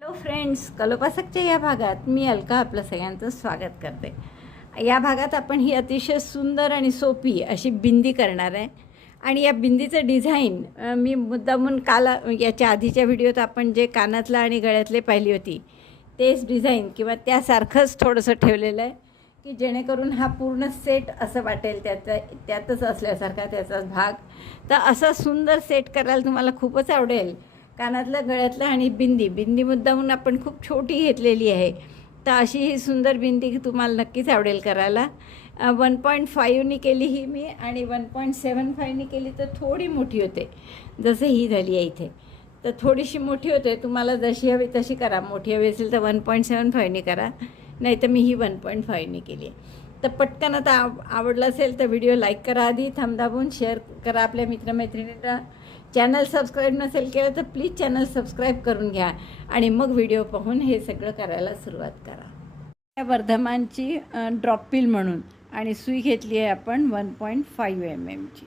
Hello friends कलोपासकच्या या भागात मी अलका आपलं सगळ्यांचं स्वागत करते. या भागात आपण ही अतिशय सुंदर आणि सोपी अशी बिंदी करणार आहे. आणि या बिंदीचं डिझाईन मी मुद्दामून काल याच्या आधीच्या व्हिडिओत आपण जे कानातलं आणि गळ्यातले पाहिली होती तेच डिझाईन किंवा त्यासारखंच थोडंसं ठेवलेलं आहे की जेणेकरून हा पूर्ण सेट असं वाटेल त्याचा त्यातच असल्यासारखा त्याचाच भाग. तर असा सुंदर सेट करायला तुम्हाला खूपच आवडेल. कानातलं गळ्यातलं आणि बिंदी. बिंदी मुद्दामून आपण खूप छोटी घेतलेली आहे. तर अशी ही सुंदर बिंदी तुम्हाला नक्कीच आवडेल करायला. वन पॉईंट फाईव्हनी केली ही मी आणि वन पॉईंट सेवन फाईव्हनी केली तर थोडी मोठी होते. जसं ही झाली आहे इथे. तर थोडीशी मोठी होते. तुम्हाला जशी हवी तशी करा. मोठी हवी असेल तर वन पॉईंट सेवन फाईव्हनी करा. नाही तर मी ही वन पॉईंट फाईव्हनी केली आहे. तर पटकन आता आव आवडलं असेल तर व्हिडिओ लाईक करा आधी. थंब दाबून शेअर करा आपल्या मित्रमैत्रिणींना. चॅनल सबस्क्राईब नसेल केलं तर प्लीज चॅनल सबस्क्राईब करून घ्या आणि मग व्हिडिओ पाहून हे सगळं करायला सुरुवात करा. या वर्धमानची ड्रॉप पिल म्हणून आणि सुई घेतली आहे आपण वन पॉईंट फाईव्ह एम एमची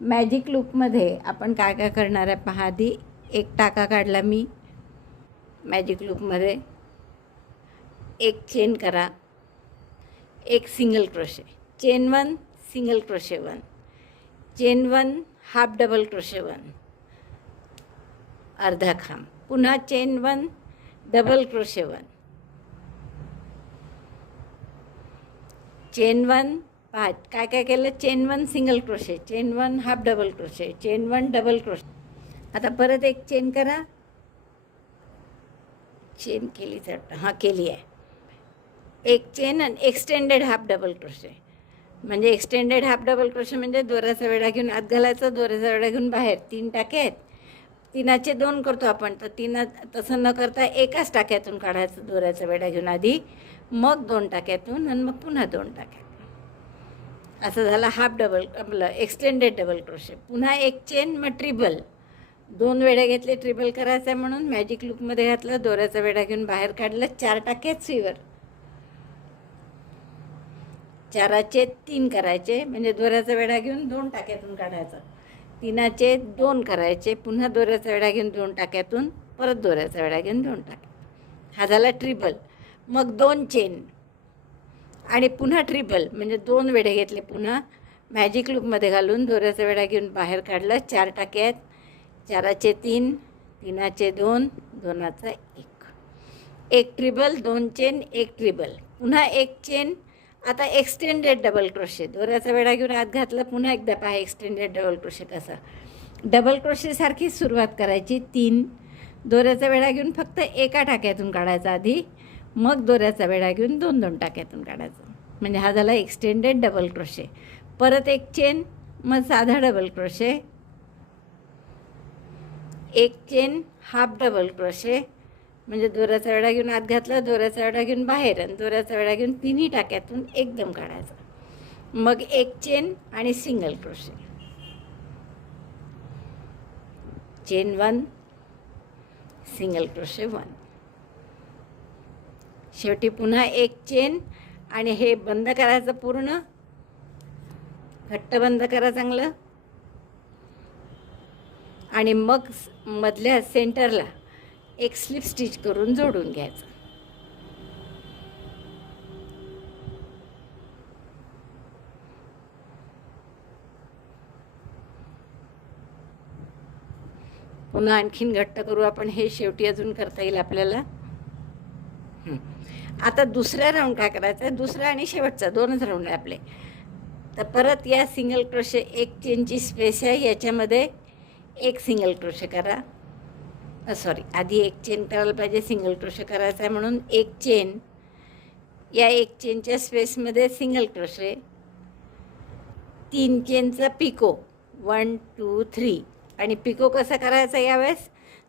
मॅजिक लूपमध्ये आपण काय काय करणार आहे पहा आधी. एक टाका काढला मी. मॅजिक लूपमध्ये एक चेन करा. एक single crochet chain one single crochet one chain one half double crochet one अर्धा खांब. पुन्हा chain one double crochet one chain one पहा काय काय केलं? Chain one single crochet. Chain one half double crochet. Chain one double crochet. आता परत एक चेन करा. चेन केली तर हां केली आहे. एक चेन आणि एक्सटेंडेड हाफ डबल क्रोशे. म्हणजे एक्सटेंडेड हाफ डबल क्रोशे म्हणजे दोऱ्याचा वेढा घेऊन आत घालायचा दोऱ्याचा वेढा घेऊन बाहेर. तीन टाके आहेत. तिनाचे दोन करतो आपण. तर तिना तसं न करता एकाच टाक्यातून काढायचं दोऱ्याचा वेढा घेऊन आधी. मग दोन टाक्यातून आणि मग पुन्हा दोन टाक्यात असं झालं हाफ डबल आपलं एक्सटेंडेड डबल क्रोशे पुन्हा एक चेन मग ट्रिबल दोन वेड्या घेतले ट्रिबल करायचं आहे म्हणून मॅजिक लूकमध्ये घातलं दोऱ्याचा वेढा घेऊन बाहेर काढलं चार टाक्यात सुईवर चाराचे तीन करायचे म्हणजे दोऱ्याचा वेढा घेऊन दोन टाक्यातून काढायचं. तिनाचे दोन करायचे पुन्हा दोऱ्याचा वेढा घेऊन दोन टाक्यातून परत दोऱ्याचा वेढा घेऊन दोन टाक्यात हा झाला ट्रिबल मग दोन चेन. आणि पुन्हा ट्रिबल म्हणजे दोन वेढे घेतले पुन्हा. मॅजिक लूपमध्ये घालून दोऱ्याचा वेढा घेऊन बाहेर काढलं चार टाक्यात. चाराचे तीन तीनाचे दोन दोनाचा एक. एक ट्रिबल दोन चेन एक ट्रिबल पुन्हा एक चेन आता एक्सटेंडेड डबल क्रोशे दोऱ्याचा वेळा घेऊन आत घातलं पुन्हा एकदा पहा एक्सटेंडेड डबल क्रोशे कसा डबल क्रोशेसारखीच सुरुवात करायची तीन. दोऱ्याचा वेळा घेऊन फक्त एका टाक्यातून काढायचा आधी. मग दोऱ्याचा वेळा घेऊन दोन दोन टाक्यातून काढायचं. म्हणजे हा झाला एक्सटेंडेड डबल क्रोशे परत एक चेन मग साधा डबल क्रोशे एक चेन हाफ डबल क्रोशे म्हणजे दोऱ्याचा वेडा घेऊन आत घातला दोऱ्याचा वेडा घेऊन बाहेर आणि दोऱ्याचा वेडा घेऊन तिन्ही टाक्यातून एकदम काढायचा. मग एक चेन आणि single crochet chain one single crochet one शेवटी पुन्हा एक चेन आणि हे बंद करायचं पूर्ण. घट्ट बंद करा चांगलं. आणि मग मधल्या सेंटरला एक स्लिप स्टिच करून जोडून घ्यायचं. पुन्हा आणखीन घट्ट करू आपण हे शेवटी अजून करता येईल आपल्याला. आता दुसऱ्या राऊंड काय करायचं दुसरा आणि शेवटचा दोनच राऊंड आहे आपले. तर परत या सिंगल क्रोशे एक चेनची स्पेस आहे याच्यामध्ये एक सिंगल क्रोशे करा. सॉरी आधी एक चेन करायला पाहिजे सिंगल क्रोशे करायचा आहे म्हणून एक चेन या एक चेनच्या स्पेसमध्ये सिंगल क्रोशे तीन चेनचा पिको वन टू थ्री आणि पिको कसा करायचा यावेळेस?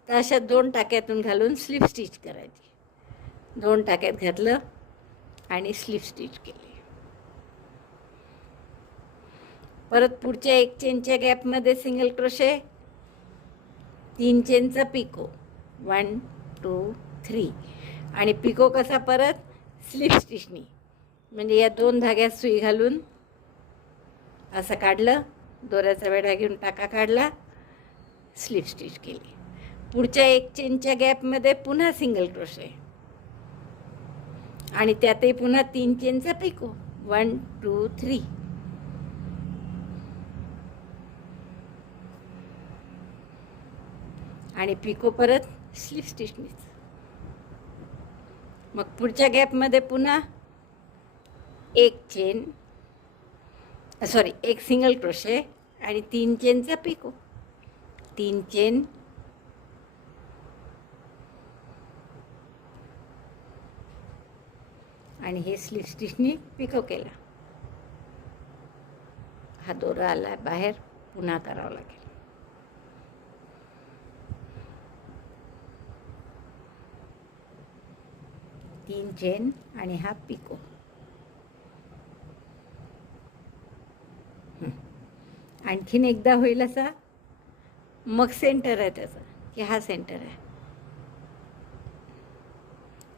तर अशा दोन टाक्यातून घालून स्लिप स्टिच करायची. दोन टाक्यात घातलं आणि स्लिप स्टिच केली. परत पुढच्या एक चेनच्या गॅपमध्ये सिंगल क्रोशे तीन चेनचा पिको. वन टू थ्री आणि पिको कसा परत? स्लिप स्टिचनी म्हणजे या दोन धाग्यात सुई घालून असं काढलं दोऱ्याचा वेढा घेऊन टाका काढला स्लिप स्टिच केली. पुढच्या एक चेनच्या गॅपमध्ये पुन्हा सिंगल क्रोशे आणि त्यातही पुन्हा तीन चेनचा पिको. वन टू थ्री आणि पिको परत स्लिप स्टिचनीच मग पुढच्या गॅपमध्ये पुन्हा एक चेन सॉरी एक सिंगल क्रोशे आणि तीन चेनचा पिको. तीन चेन आणि हे स्लिप स्टिचनी पिको केला. हा दोरा आला बाहेर पुन्हा करावा लागेल. तीन चेन आणि हा पिको. आणखीन एकदा होईल असा? मग सेंटर आहे त्याचा की हा सेंटर आहे.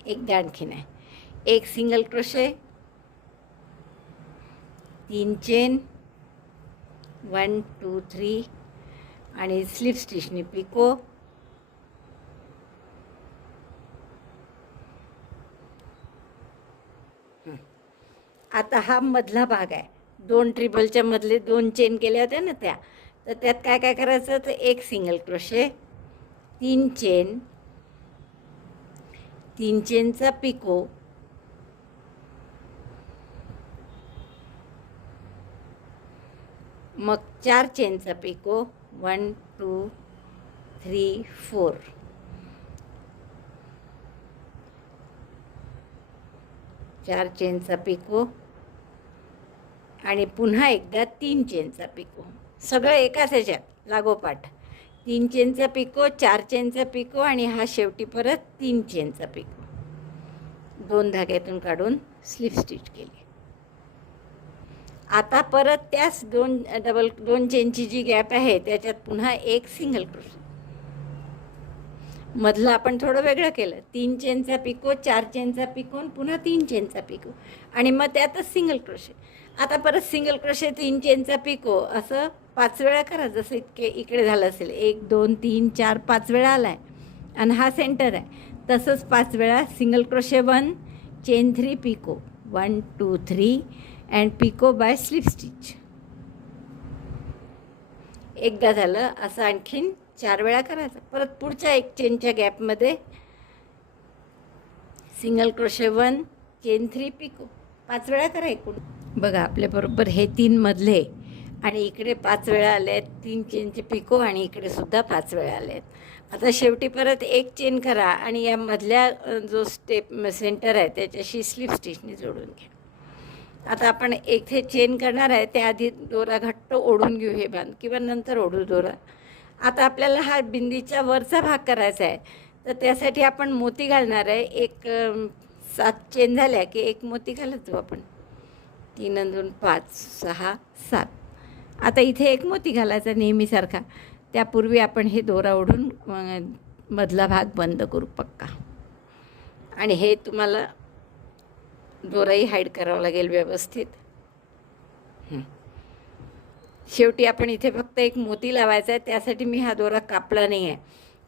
एकदा आणखीन आहे. एक सिंगल क्रोशे तीन चेन वन टू थ्री आणि स्लिप स्टिचनी पिको. आता हा मधला भाग आहे. दोन ट्रिपलच्या मधले दोन चेन केल्या होत्या ना त्या. तर त्यात काय काय करायचं तर एक सिंगल क्रोशे तीन चेन तीन चेनचा पिको मग चार चेनचा picot one two three four. चार चेनचा पिको. आणि पुन्हा एकदा तीन चेनचा पिको. सगळं एकाच ह्याच्यात लागोपाठ. तीन चेनचा पिको चार चेनचा पिको आणि हा शेवटी परत तीन चेनचा पिको. दोन धाग्यातून काढून स्लिप स्टिच केली. आता परत त्याच दोन डबल दोन चेनची जी गॅप आहे त्याच्यात पुन्हा एक सिंगल क्रोश मधलं आपण थोडं वेगळं केलं. तीन चेनचा पिको चार चेनचा पिको आणि पुन्हा तीन चेनचा पिको. आणि मग त्यातच सिंगल क्रोशे आता परत सिंगल क्रोशे तीन चेनचा पिको. असं पाच वेळा करा. जसं इतके इकडे झालं असेल. एक दोन तीन चार पाच वेळा आला आहे आणि हा सेंटर आहे. तसंच पाच वेळा single crochet one chain three picot one two three and picot by slip stitch एकदा झालं. असं आणखीन चार वेळा करायचं. परत पुढच्या एक चेनच्या गॅपमध्ये single crochet one chain three picot. पाच वेळा करा एकूण. बघा आपल्याबरोबर हे तीन मधले आणि इकडे पाच वेळा आले आहेत तीन चेनचे पिको आणि इकडे सुद्धा पाच वेळा आले आहेत आता शेवटी परत एक चेन करा आणि या मधल्या जो स्टेप सेंटर आहे त्याच्याशी स्लिप स्टिचने जोडून घ्या. आता आपण एक हे चेन करणार आहे त्याआधी दोरा घट्ट ओढून घेऊ हे बांध किंवा नंतर ओढू दोरा. आता आपल्याला हा बिंदीच्या वरचा भाग करायचा आहे. तर त्यासाठी आपण मोती घालणार आहे. एक सात चेन झाल्या की एक मोती घालत जाऊ आपण. तीन दोन पाच सहा सात. आता इथे एक मोती घालायचा नेहमीसारखा. त्यापूर्वी आपण हे दोरा ओढून मधला भाग बंद करू पक्का. आणि हे तुम्हाला दोराही हाईड करावं लागेल व्यवस्थित. हं. शेवटी आपण इथे फक्त एक मोती लावायचा आहे त्यासाठी मी हा दोरा कापला नाही आहे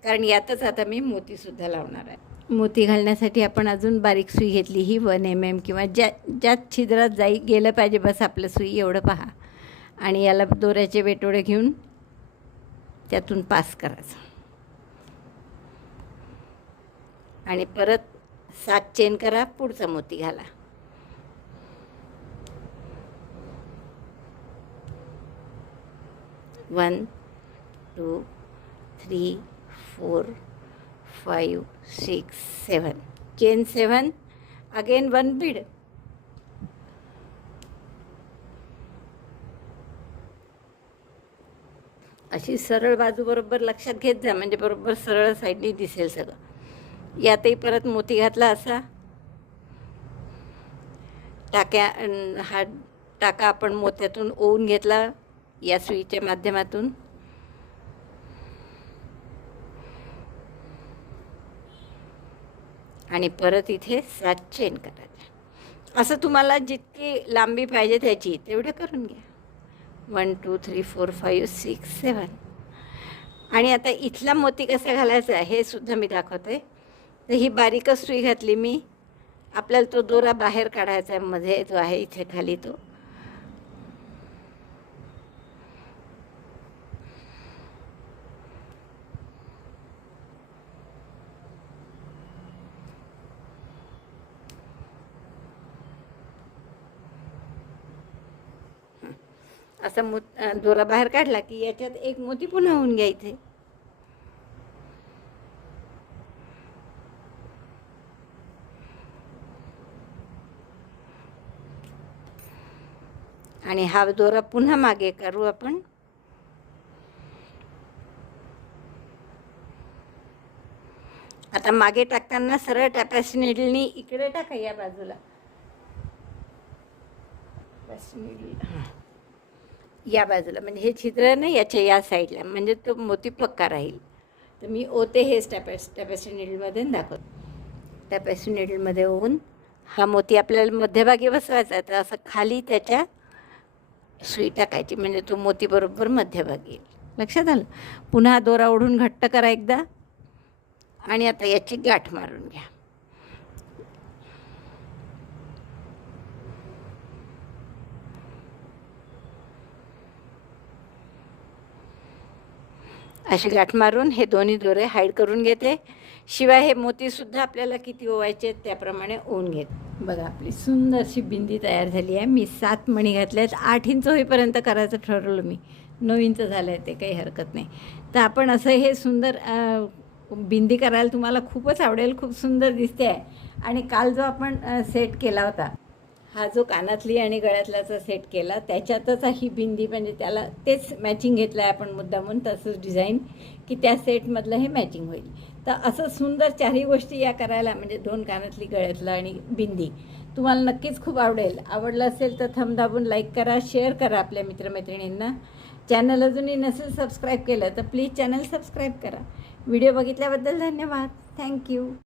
कारण यातच आता मी मोतीसुद्धा लावणार आहे. मोती घालण्यासाठी आपण अजून बारीक सुई घेतली ही वन एम एम किंवा ज्या ज्या छिद्रात जाई गेलं पाहिजे बस आपलं सुई एवढं पहा. आणि याला दोऱ्याचे वेटोळे घेऊन त्यातून पास करायचं. आणि परत सात चेन करा पुढचा मोती घाला. One two three four five six seven. Chain seven again one bead अशी सरळ बाजू बरोबर लक्षात घेत जा म्हणजे बरोबर सरळ साईडनी दिसेल सगळं. यातही परत मोती घातला असा. टाक्या हा टाका आपण मोत्यातून ओवून घेतला. या सुईच्या माध्यमातून. आणि परत इथे सात चेन करायचे. असं तुम्हाला जितकी लांबी पाहिजे त्याची तेवढं करून घ्या. One two three four five six seven आणि आता इथला मोती कसा घालायचा आहे हे सुद्धा मी दाखवते. तर ही बारीकच सुई घातली मी. आपल्याला तो दोरा बाहेर काढायचा आहे मध्ये जो आहे इथे खाली तो. असा मो दोरा बाहेर काढला की याच्यात एक मोती पुन्हा होऊन घ्या इथे. आणि हा दोरा पुन्हा मागे करू आपण. आता मागे टाकताना सरळ टॅपॅसी निडलनी इकडे टाका या बाजूला. बस निडली या बाजूला. म्हणजे हे छिद्र ना याच्या या साईडला. म्हणजे तो मोती पक्का राहील. तर मी ओते हे टॅपॅस टॅपॅसी निडलमध्ये दाखवतो. टॅपॅसी निडलमध्ये होऊन हा मोती आपल्याला मध्यभागी बसवायचा आहे. तर असं खाली त्याच्या सुई टाकायची. म्हणजे तो मोती बरोबर मध्यभागी येईल. लक्षात आलं? पुन्हा दोरा ओढून घट्ट करा एकदा. आणि आता याची गाठ मारून घ्या. अशी गाठ मारून हे दोन्ही दोरे हाईड करून घेते. शिवाय हे मोतीसुद्धा आपल्याला किती ओवायचे आहेत त्याप्रमाणे ओवून घेत. बघा आपली सुंदरशी बिंदी तयार झाली आहे. मी सात मणी घातल्या आहेत. आठ इंच होईपर्यंत करायचं ठरवलं मी. नऊ इंच झालं आहे ते काही हरकत नाही. तर आपण असं हे सुंदर बिंदी करायला तुम्हाला खूपच आवडेल. खूप सुंदर दिसते आहे. आणि काल जो आपण सेट केला होता हा जो कानातली आणि गळ्यातल्याचा सेट केला त्याच्यातच ही बिंदी म्हणजे त्याला तेच मॅचिंग घेतलं आहे आपण मुद्दामून तसंच डिझाईन की त्या सेटमधलं हे मॅचिंग होईल. तर असं सुंदर चारही गोष्टी या करायला म्हणजे दोन कानातली गळ्यातलं आणि बिंदी तुम्हाला नक्कीच खूप आवडेल. आवडलं असेल तर थम दाबून लाईक करा शेअर करा आपल्या मित्रमैत्रिणींना. चॅनल अजूनही नसेल सबस्क्राईब केलं तर प्लीज चॅनल सबस्क्राईब करा. व्हिडिओ बघितल्याबद्दल धन्यवाद. Thank you